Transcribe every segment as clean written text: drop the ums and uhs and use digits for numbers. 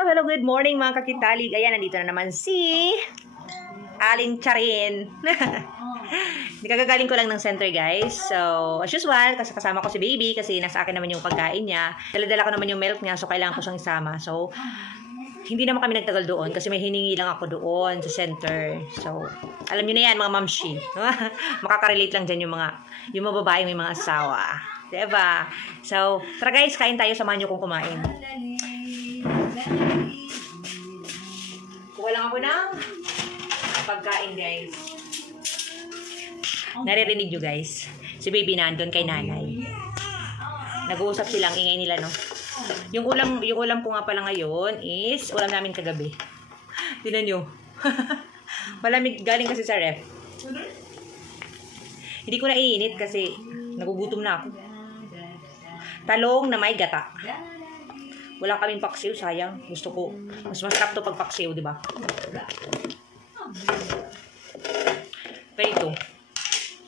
Hello, good morning mga kakitalig. Ayan, nandito na naman si Aling Charin. Kagagaling ko lang ng center, guys. So, as usual, kasama ko si baby kasi nasa akin naman yung pagkain niya. Dala-dala ko naman yung milk niya, so kailangan ko siyang isama. So, hindi naman kami nagtagal doon kasi may hiningi lang ako doon sa center. So, alam niyo na yan, mga mamshi. Makaka-relate lang dyan yung mga babae may mga asawa. Diba? So, tara guys, kain tayo. Samahan niyo kong kumain. Kuha lang ako ng pagkain, guys. Naririnig nyo, guys. Si baby nandun kay nanay. Nag-uusap silang ingay nila, no? Yung ulam ko nga pala ngayon is ulam namin kagabi. Tingnan nyo. Malamig, galing kasi sa ref. Hindi ko na iinit kasi nagugutom na ako. Talong na may gata. Wala kaming paksiw, sayang. Gusto ko. Mas masarap to pag paksiw, di ba?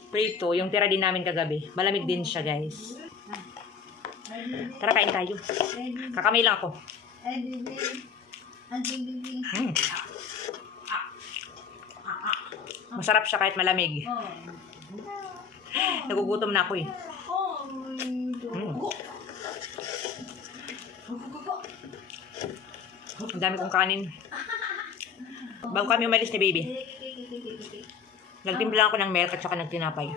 Prito, yung tira din namin kagabi. Malamig din siya, guys. Tara, kain tayo. Kakamay lang ako. Masarap siya kahit malamig. Nagugutom na ako eh. Ang dami kong kanin. Bago kami umalis ni baby, nagtimpla ako ng milk at saka nagtinapay.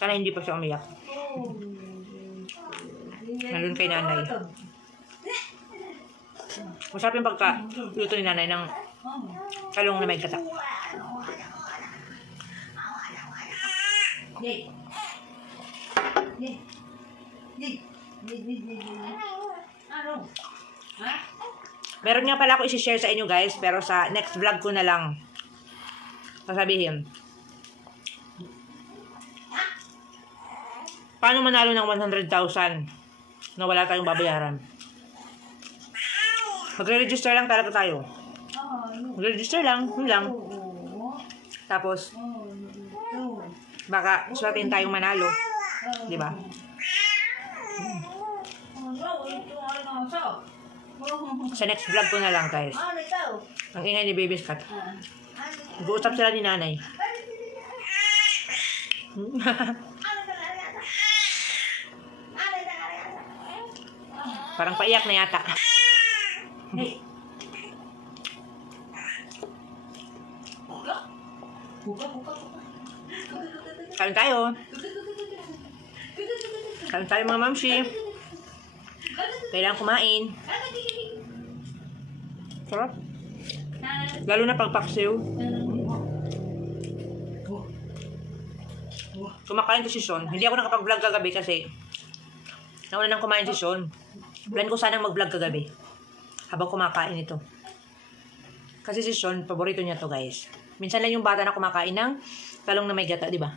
Kana hindi pa siya umiyak. Nandun kay nanay. Masarap yung pagka-luto ni nanay ng talong na may gata. Meron nga pala ako isi-share sa inyo, guys, pero sa next vlog ko na lang sasabihin. Paano manalo ng 100,000 na wala tayong babayaran? Magre-register lang talaga tayo. Magre-register lang, yun lang. Tapos baka swatin tayong manalo. Diba? Sa next vlog ko na lang, guys. Ang ingay ni Baby Scott. Nag-uusap sila ni nanay. Parang paiyak na yata. Kain tayo. Kain tayo, mga mamshi. Kailangan kumain. Sarap. Lalo na pag paksiw. Kumakain ko si Sean. Hindi ako nakapag-vlog kagabi kasi nauna nang kumain si Sean. Plan ko sanang mag-vlog kagabi habang kumakain ito. Kasi si Sean, paborito niya to, guys. Minsan lang yung bata na kumakain ng talong na may gata, di ba?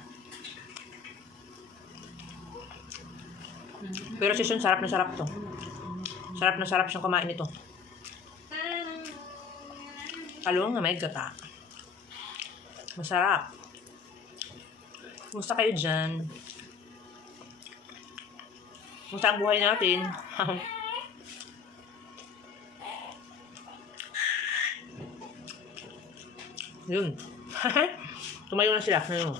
Pero si Sean, sarap na sarap to. Sarap na sarap siyang kumain ito. Talong na may gata. Masarap. Kumusta kayo dyan? Kumusta ang buhay natin? Yun. Tumayo na sila. Ayun.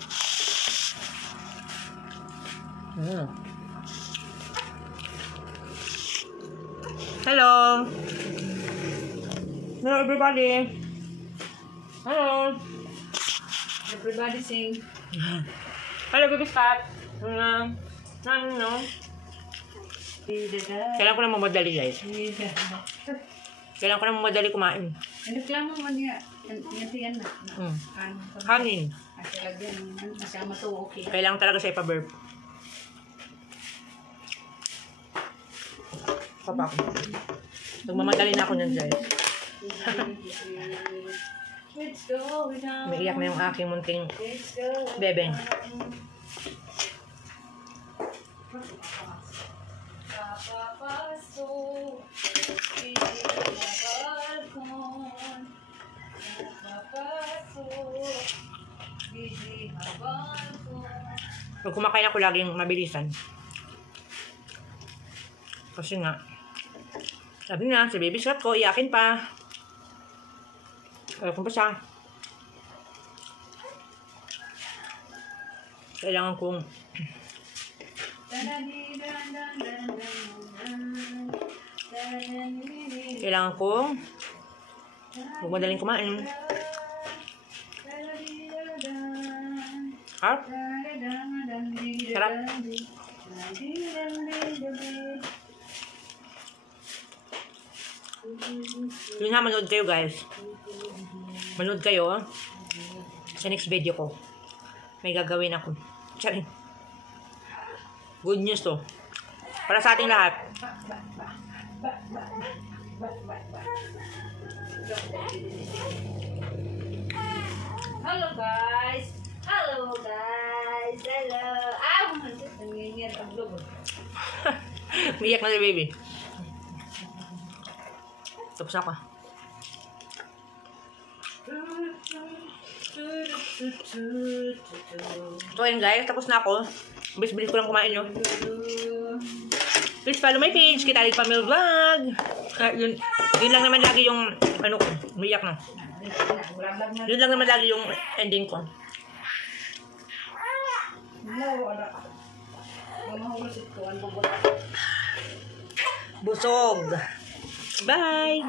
Hello. Hello, everybody. Hello. Everybody sing. Hello, Baby Scott. Kailangan ko na mamadali, guys. Kailangan ko na mamadali kumain. Reklamo mo niya. Yan na. Hangin. Masama to, okay. Kailangan talaga siya ipa-burp. Papa ako. Nagmamadali na ako niyan, guys. Umiiyak na yung aking munting bebeng. Papasok, hindi habang Pag kumakain ako laging mabilisan. Kasi nga, sabi na, si baby shot ko, iyakin pa. Ayaw kong pa siya. Kailangan kong huwag madaling kumain. Harap. Sarap. Yun nga, manood kayo guys. Manood kayo sa next video ko. May gagawin ako. Charing. Good news to. Para sa ating lahat. Hello guys! Hello guys! Hello! Ah! Nangyayari ang globo. Miyak na si baby. Tapos na ako. So ayun guys, tapos na ako. Bilis-bilis ko lang kumain nyo. Please follow my page, Kitalig Family Vlog. Yun lang naman lagi yung, ano ko, umiyak na. Yun lang naman lagi yung ending ko. Busog. Bye!